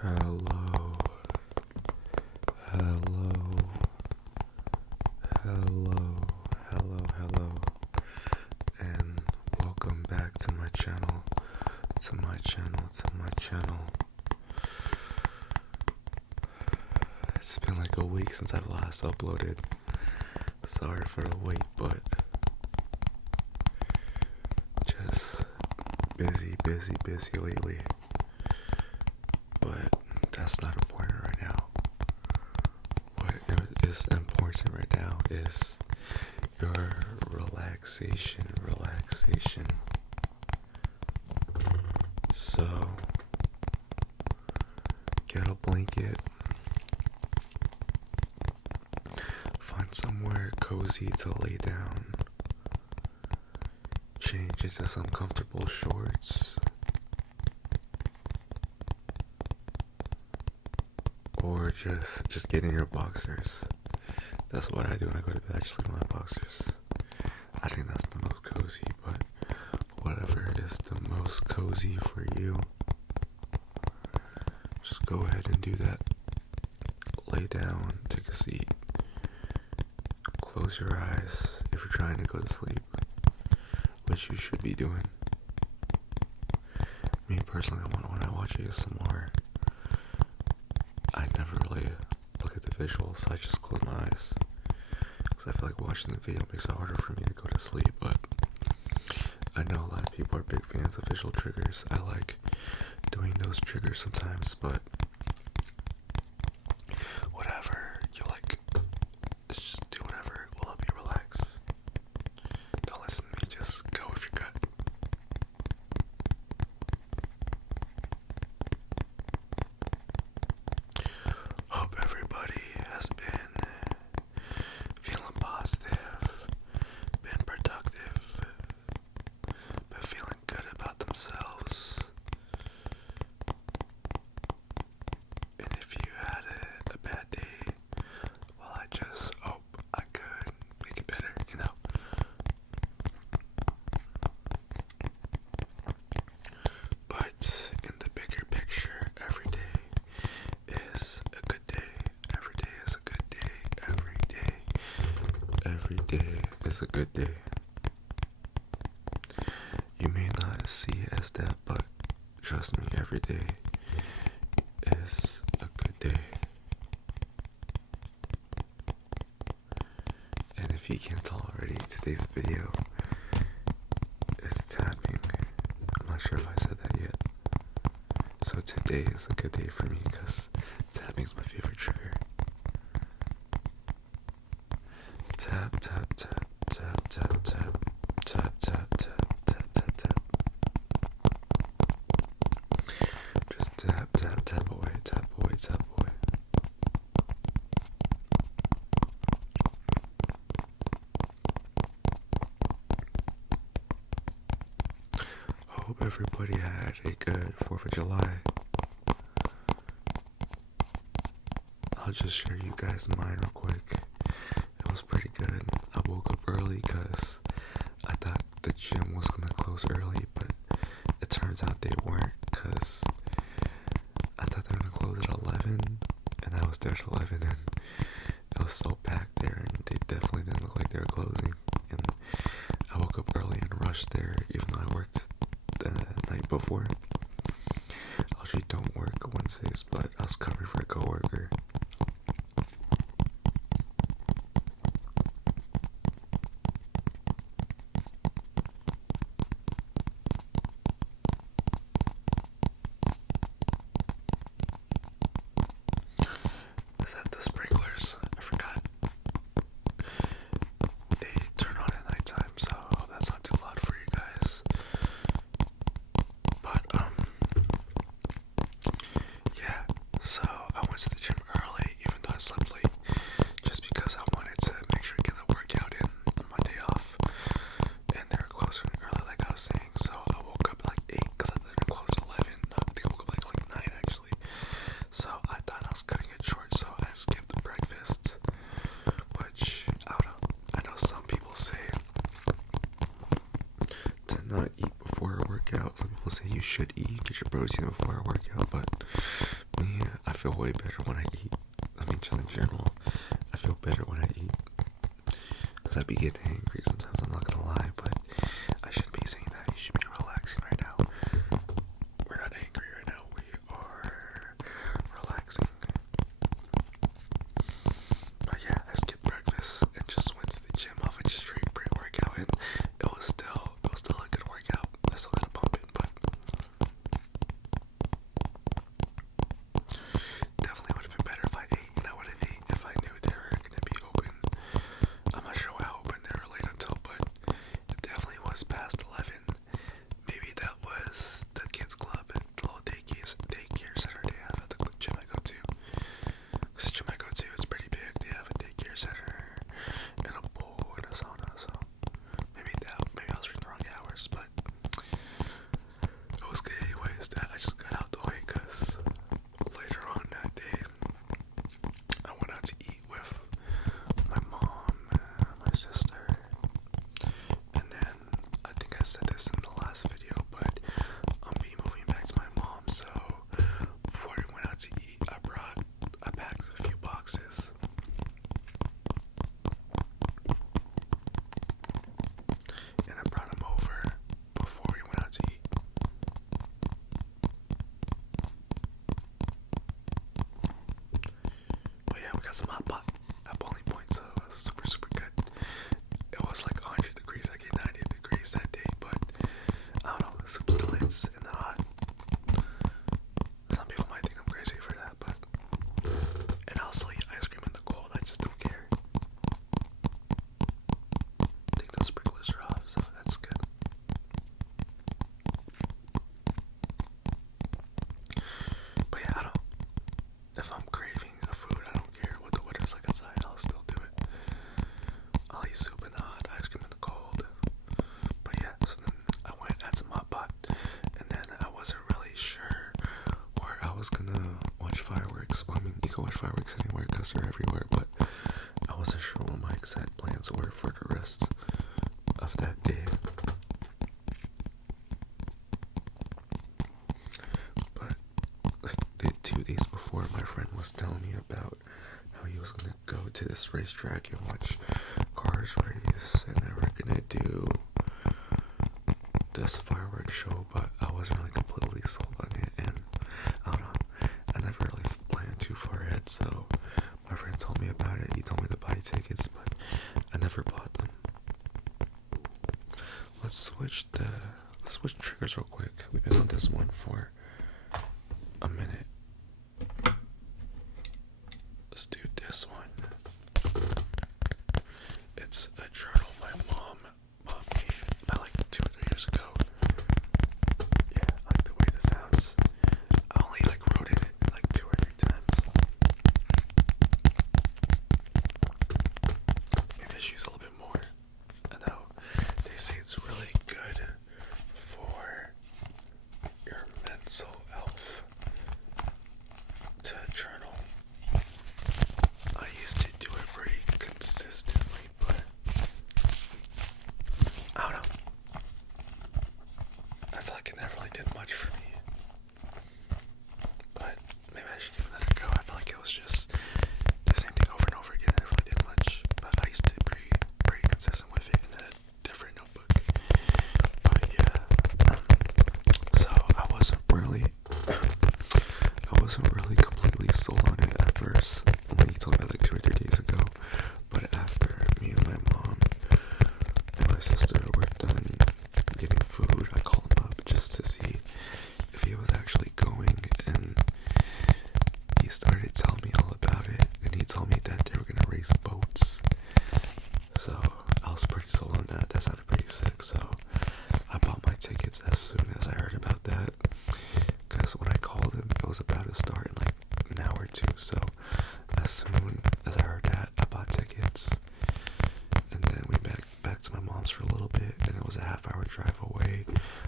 Hello, hello, hello, hello, and welcome back to my channel, It's been like a week since I've last uploaded. Sorry for the wait, but just busy lately. But that's not important right now. What is important right now is your relaxation. So, get a blanket, find somewhere cozy to lay down, change into some comfortable shorts, or just get in your boxers. That's what I do when I go to bed. I just leave my boxers. I think that's the most cozy, but whatever is the most cozy for you, just go ahead and do that. Lay down, take a seat, close your eyes if you're trying to go to sleep, which you should be doing. Me personally, when I watch ASMR, I never really look at the visuals, so I just close my eyes. Because I feel like watching the video makes it harder for me to go to sleep, but I know a lot of people are big fans of visual triggers. I like doing those triggers sometimes, but whatever you like, just do whatever will help you relax. Don't listen to me, just go with your gut. Hope everybody has been feeling positive, been productive, been feeling good about themselves. And if you had a bad day, well, I just hope I could make it better, But in the bigger picture, every day is a good day. Every day is a good day. Every day is a good day. You may not see it as that, but trust me, every day is a good day. And if you can't tell already, today's video is tapping. I'm not sure if I said that yet. So today is a good day for me because tapping is my favorite trigger. Tap, tap, tap, tap, tap, tap, tap, tap, tap, tap, tap, tap. Just tap, tap, tap away, tap away, tap away. Hope everybody had a good 4th of July. I'll just share you guys mine real quick. It was pretty good. I woke up early because I thought the gym was gonna close early, but it turns out they weren't because I thought they were gonna close at 11, and I was there at 11, and it was so packed there, and they definitely didn't look like they were closing. And I woke up early and rushed there, even though I worked the night before. I usually don't work Wednesdays, but I was covering for a coworker. Is that the sprinklers? I forgot. They turn on at nighttime, so that's not too loud for you guys. But yeah, so I went to the gym feel way better when I eat. I mean, just in general, I feel better when I eat. Because I be getting angry sometimes, I'm not gonna lie, but I shouldn't be saying that. You should be relaxing right now. We're not angry right now, we are relaxing. But yeah, I skipped breakfast and just went to the gym off a straight pre-workout, and it was still a good workout. I still gotta pump it, but definitely would have been better if I ate, and I would have ate if I knew they were gonna be open. I'm not sure how open they were late until, but it definitely was past 11. Maybe that was the kids club and little daycare center they have at the gym I go to. This gym I go to, it's pretty big. They have a daycare center and a pool and a sauna, so maybe I was reading the wrong hours, but it was good anyways. That I just got out the way because later on that day I went out to eat with my mom, my sister, and then I think I said this in the last video, but I'm be moving back to my mom, so before we went out to eat, I packed a few boxes. And I brought them over before we went out to eat. But yeah, we got some hot pot at Bowling Point, so it was super, super good. It was like 100 degrees, like 90 degrees that day, but I don't know, the soup still hits in the hot. Some people might think I'm crazy for that, but and I'll still eat ice cream in the cold, I just don't care. I think those sprinklers are off, so that's good. But yeah, if I'm craving a food, I don't care what the weather's like outside, I'll still do it. I'll eat soup in the hot, ice cream in the cold. But yeah, so then I went and had some hot pot, and then I wasn't really sure where I was gonna watch fireworks. Well, I mean, you can watch fireworks anywhere because they're everywhere, but I wasn't sure what my exact plans were for the rest of that day. But like the 2 days before, my friend was telling me about how he was gonna go to this racetrack and watch cars race, and they were gonna do this fireworks show, but I wasn't really completely sold on it, and I don't know, I never really planned too far ahead, so my friend told me about it. He told me to buy tickets, but I never bought them. Let's switch triggers real quick. We've been on this one for a minute. Let's do this one. It's a journal my mom bought me like 2 or 3 years ago. Yeah, I like the way this sounds. I only wrote in it like 2 or 3 times. Maybe I should use a little bit more. I know they say it's really good for your mental health to journal. I used to do it pretty consistently, but I don't know. I feel like it never really did much for me. But maybe I should give another go. I feel like it was just the same thing over and over again. It never really did much. But I used to be pretty consistent with it in a different notebook. But yeah. So I wasn't really completely sold on it at first when he told me like 2 or 3 days ago. But after me and my mom and my sister were done getting food, I called him up just to see if he was actually going, and he started telling me all about it, and he told me that they were gonna race boats. So I was pretty sold on that. That sounded pretty sick, so I bought my tickets as soon as I heard about that, because when I called him, it was about to start in like an hour or 2, so as soon as I heard that, I bought tickets, and then we went back to my mom's for a little bit, and it was a half-hour drive away,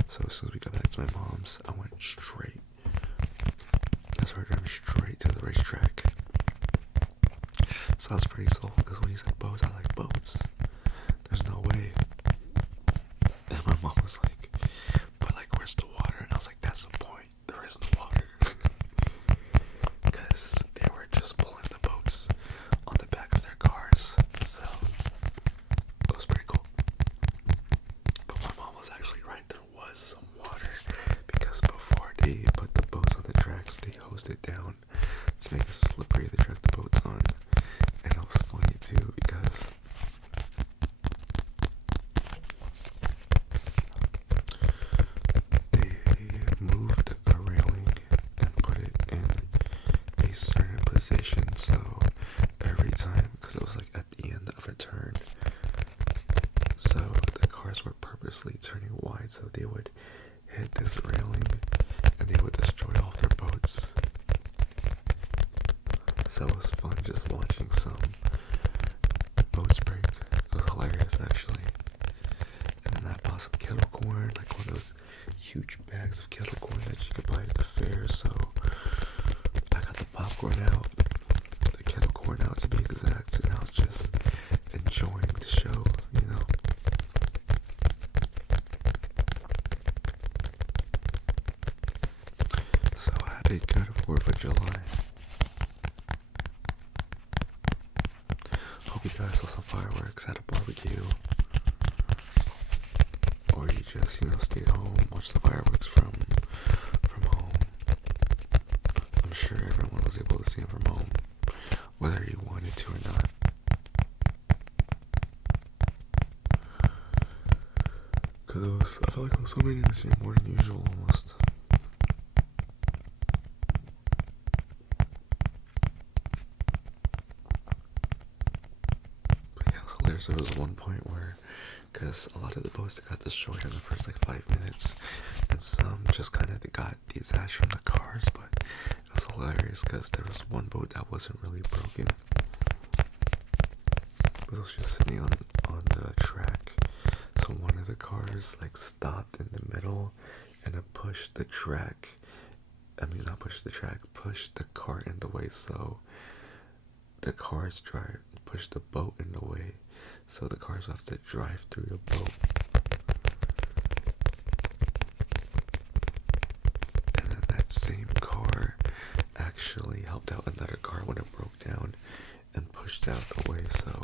so as soon as we got back to my mom's, I started driving straight to the racetrack. So I was pretty sold, because when he said boats, I was like, boats? There's no way. And my mom was like, but like, where's the water? And I was like, that's the point. There is no water. Because hosed it down to make it slippery to drag the boats on. And it was funny too because they moved a railing and put it in a certain position, so every time, because it was like at the end of a turn, so the cars were purposely turning wide so they would hit this railing and they would destroy all their boats. So it was fun just watching some boats break. It was hilarious actually. And then I bought some kettle corn, like one of those huge bags of kettle corn that you could buy at the fair. So I got the popcorn out, the kettle corn out to be exact, and I was just enjoying the show, you know. So I had a good 4th of July. Hope you guys saw some fireworks, had a barbecue, or you just, stayed home, watched the fireworks from home. I'm sure everyone was able to see them from home, whether you wanted to or not. Cause I felt like it was so many this year, more than usual almost. But yeah, so there was one point where, because a lot of the boats got destroyed in the first like 5 minutes, and some just kind of got detached from the cars, but it was hilarious because there was one boat that wasn't really broken. It was just sitting on the track. So one of the cars like stopped in the middle and it pushed the track. Not pushed the track, pushed the car in the way. So the cars pushed the boat in the way. So the cars have to drive through the boat. And then that same car actually helped out another car when it broke down and pushed out the way. So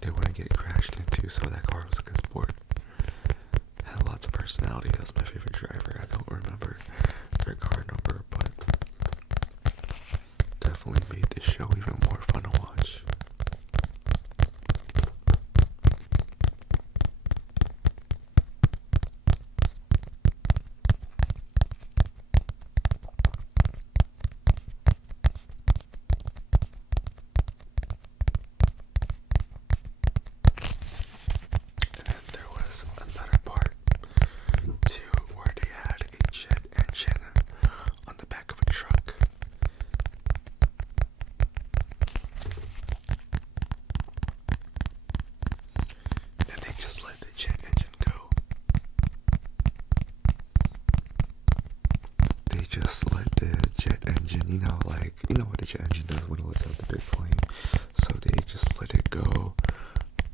they wouldn't get crashed into, so that car was a good sport. Had lots of personality. That was my favorite driver. I don't remember their car number, but definitely made this show even more fun to watch. Just let the jet engine, you know what the jet engine does when it lets out the big flame. So they just let it go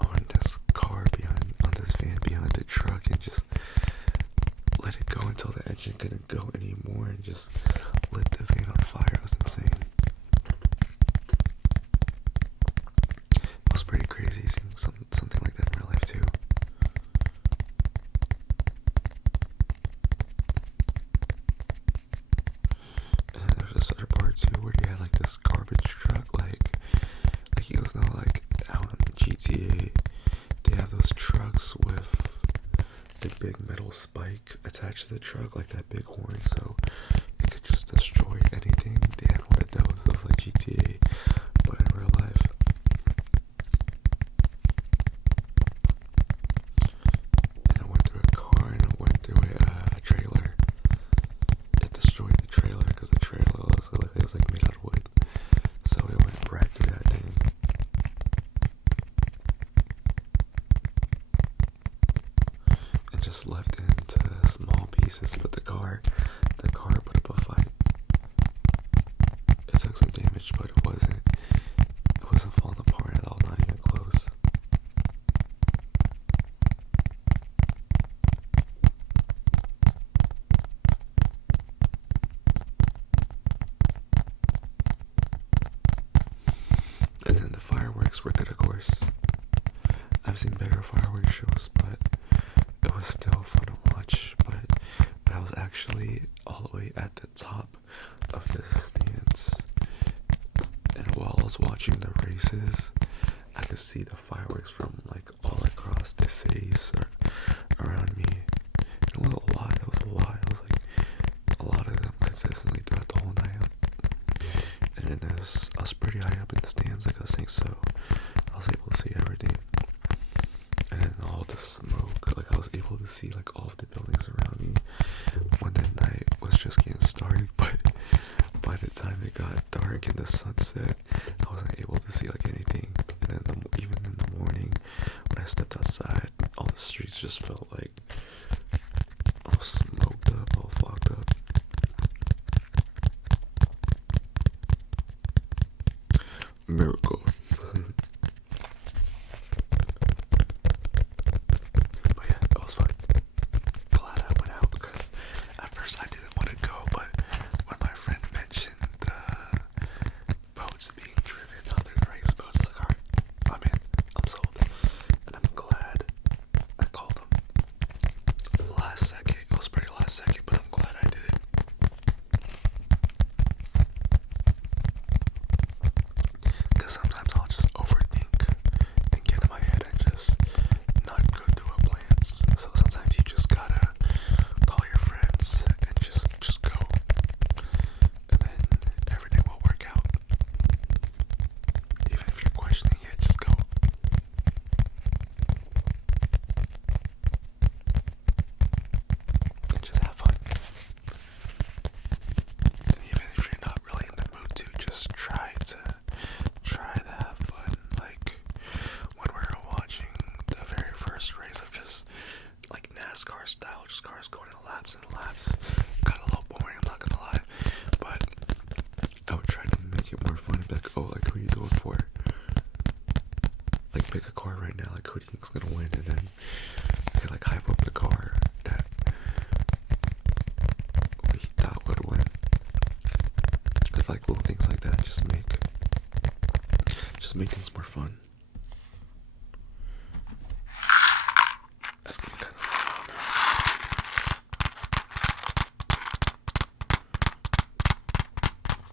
on this on this van behind the truck, and just let it go until the engine couldn't go anymore, and just lit the van on fire. It was insane. It was pretty crazy seeing something like that in real life too. Other part too where they had like this garbage truck, like you guys know, like out in GTA they have those trucks with the big metal spike attached to the truck, like that big horn, so it could just destroy anything. They had one of those. It was like GTA but in real life. And it went through a car and it went through a trailer. It destroyed the trailer because the trailer was like made out of wood, so it went right through that thing. And just left into small pieces, but the car put up a fight. It took some damage, but it wasn't falling apart at all, not even close. And then the fireworks were good, of course. I've seen better fireworks shows, but it was still fun to watch. But I was actually all way at the top of the stands. And while I was watching the races, I could see the fireworks from like all across the cities around me. It was a lot. It was a lot. It was like a lot of them consistently throughout the whole night. And then I was pretty high up in the stands, like I was saying, so I was able to see everything. And then all the smoke, like I was able to see like all of the buildings around me when the night was just getting started. But by the time it got dark and the sun set, I wasn't able to see like anything. And then even in the morning, when I stepped outside, all the streets just felt like all smoked up, all fogged up. Miracle. But yeah, it was fun. Glad I went out because at first I didn't want to go, but when my friend mentioned the boats being driven, how they're the race boats, I was like, alright, I'm in, I'm sold. And I'm glad I called them. Last second, it was pretty last second, but I'm glad I did it. Because sometimes I'll just overthink and get in my head and just not go through a plans. So sometimes you just gotta call your friends and just go. And then everything will work out. Even if you're questioning it, just go. And just have fun. And even if you're not really in the mood to, just try to have fun. Like when we were watching the very first race of just like NASCAR style, just cars going in laps and laps. Got a little boring, I'm not gonna lie. But I would try to make it more fun. Be like, oh, like who are you going for? Like pick a car right now, like who do you think's gonna win? And then I could like hype up the car that we thought would win. It's like little things like that just make things more fun. That's getting kind of loud now.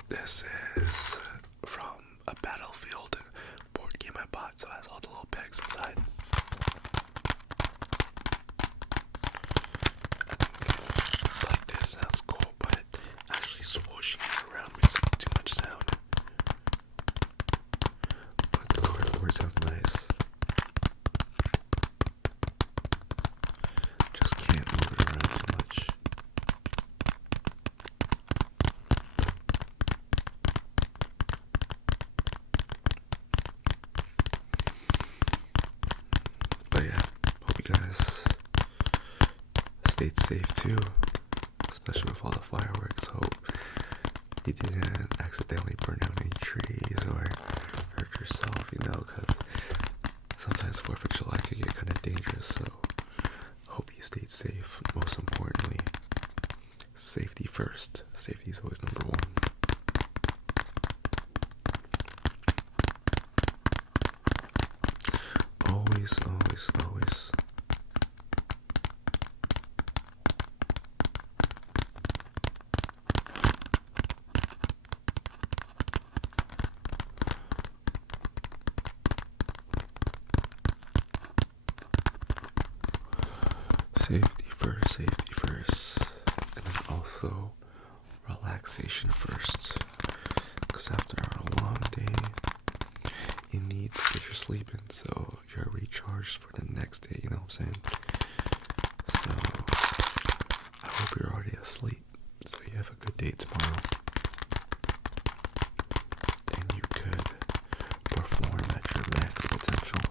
This is from a Battlefield board game I bought, so it has all the little pegs inside. I think like this sounds cool, but actually swooshing it around makes too much sound. But the cardboard sounds nice. Just can't move it around too much. But yeah, hope you guys stayed safe too, especially with all the fireworks. Hope you didn't accidentally burn down any trees or hurt yourself, you know, because sometimes 4th of July can get kind of dangerous. So hope you stayed safe. Most importantly, safety first. Safety is always number one. Always, always, always. Safety first, and then also relaxation first. Because after a long day, you need to get your sleep in so you're recharged for the next day, you know what I'm saying? So, I hope you're already asleep so you have a good day tomorrow. And you could perform at your max potential.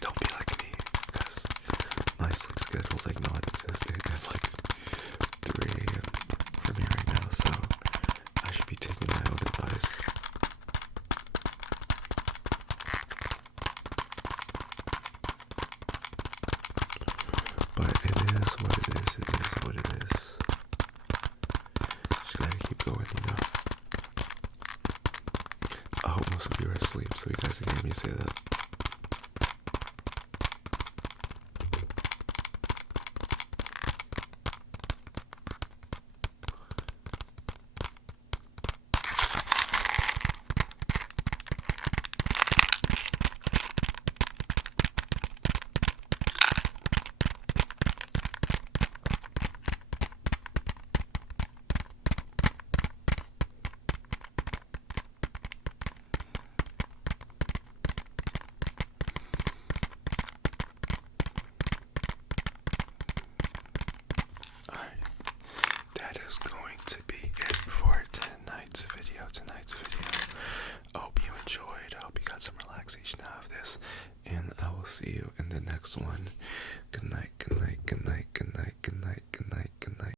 Don't be like me, because my sleep schedule's like non-existent. It's like 3 a.m. for me right now, so I should be taking my own advice. But it is what it is, it is what it is. Just gotta keep going, you know. I hope most of you are asleep so you guys can hear me say that. next one.